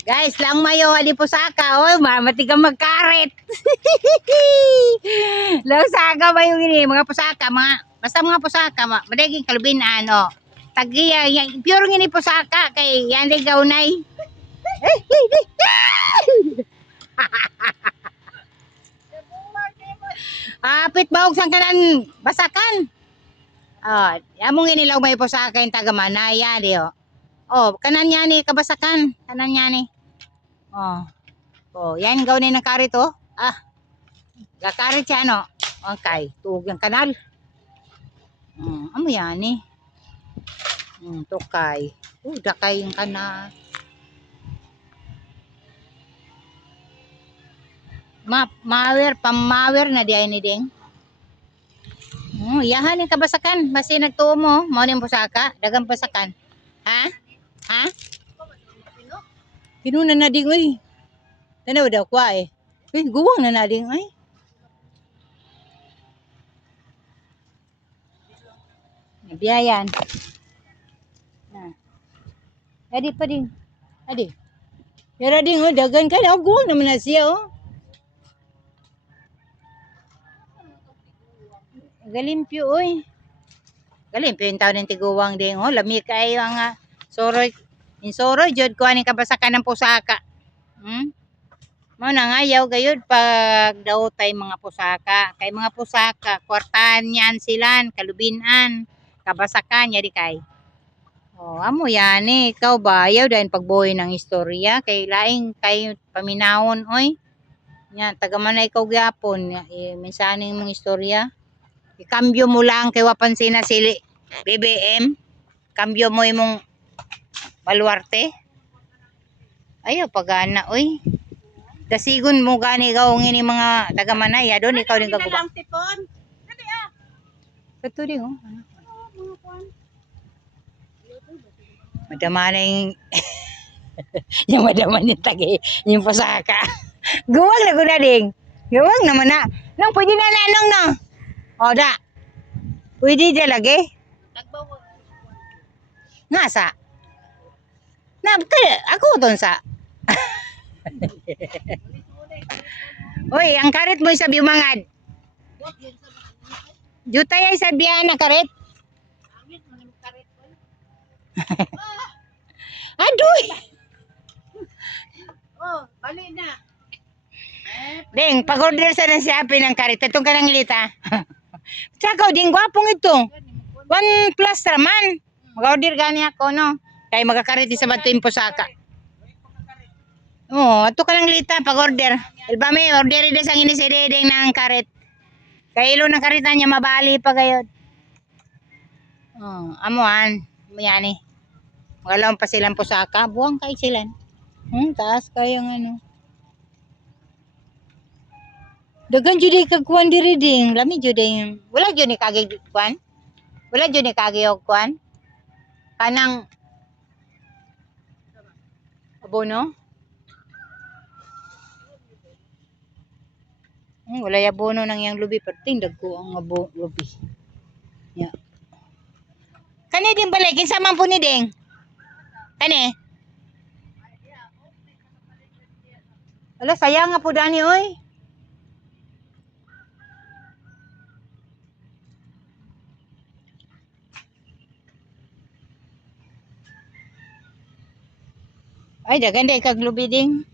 Guys, lang mayo ali po saka. Oh, mati ka magkaret. Lang saka ba yung ini mga pusaka, basta mga pusaka, madaging kalubin ano. Tagiya, pure ngini pusaka kay yan di gaunay. Apit baog sang kanan basakan. Oh, among inilaw may pusaka yung taga Manaya di oh. Oh, kanan niya ni kabasakan, kanan niya ni. Oh. Oh, yan gawin ng karit oh. Ah, gakarit siya no. Okay, tuog yung kanal. Amo yan eh. Tukay. Dakay yung kanal. Pamawer na di ay ni ding. Yahan yung kabasakan. Basi nagtuo mo, mao ning pusaka, dagang pasakan. Ha? Ha? Kinuna na ding oy. Tanaw daw kwa eh. Uy, guwang na ding ay. Biyayan. Nah. Adi pa ding. Adi. Yara ding oh, dagan ka na guwang naman na siya oh. Galimpyo oy. Galimpyo yung tao ng tiguwang ding oh. Lami kayo ang soroy. In soroy jud ko aning kabasakan ng pusaka. Mao na nga yaw gayud pag daw tay mga pusaka. Kay mga pusaka, kwartahan yan silan, kalubinan, kabasakan yadi kay. Oh, amo yan eh. Ikaw ba ayaw dahil pagbuhay ng istorya kay laing kay paminawon oy. Yan, taga man na ikaw gyapon, mensaning mong istorya. Ikambyo mo lang kay wapansin na sili BBM. Kambyo mo imong baluarte. Ayaw pagana oy. Dasigon mo gani ikaw ngini mga taga Manaya doon ikaw din kaguba. Kato din oh. Madama na yung madama ni tagi yung pasaka. Guwag na guna ding. Guwag naman na. Nang pwede na nanong no. O da. Pwede dia lagi. Nasa. Na ako ton sa. Oy, ang karet mo sa biumangad. Jutay ay sa biya na karet. Aduy. Oh, bali na. Ding, pag-order sa nang siapin ng karet. Itong kanang lita. Tsaka, ding, gwapong ito. 1 plus raman. Mag-order gani ako, no? Kaya magkakarit sa bato yung pusaka. Oo, ito ka lang lita pag-order. Ilbami, orderin na sa inisidedeng ng karet. Kaya ilo ng karitan niya, mabali pa kayo. Amuan. Yan eh. Magalawang pa silang pusaka. Buwang kayo silan. Taas kayong ano. Dagan jud kagkuan diri ding, lami jud yung wala jud ni kagi kuan. Wala jud ni kagi og kuan. Kanang abono. Wala ya abono nang yang lubi perting dagko ang lubi. Ya. Kani din balay kinsa man po ni ding? Kani? Ala sayang nga po dani oy. Ay, dagan day kag lubi ding.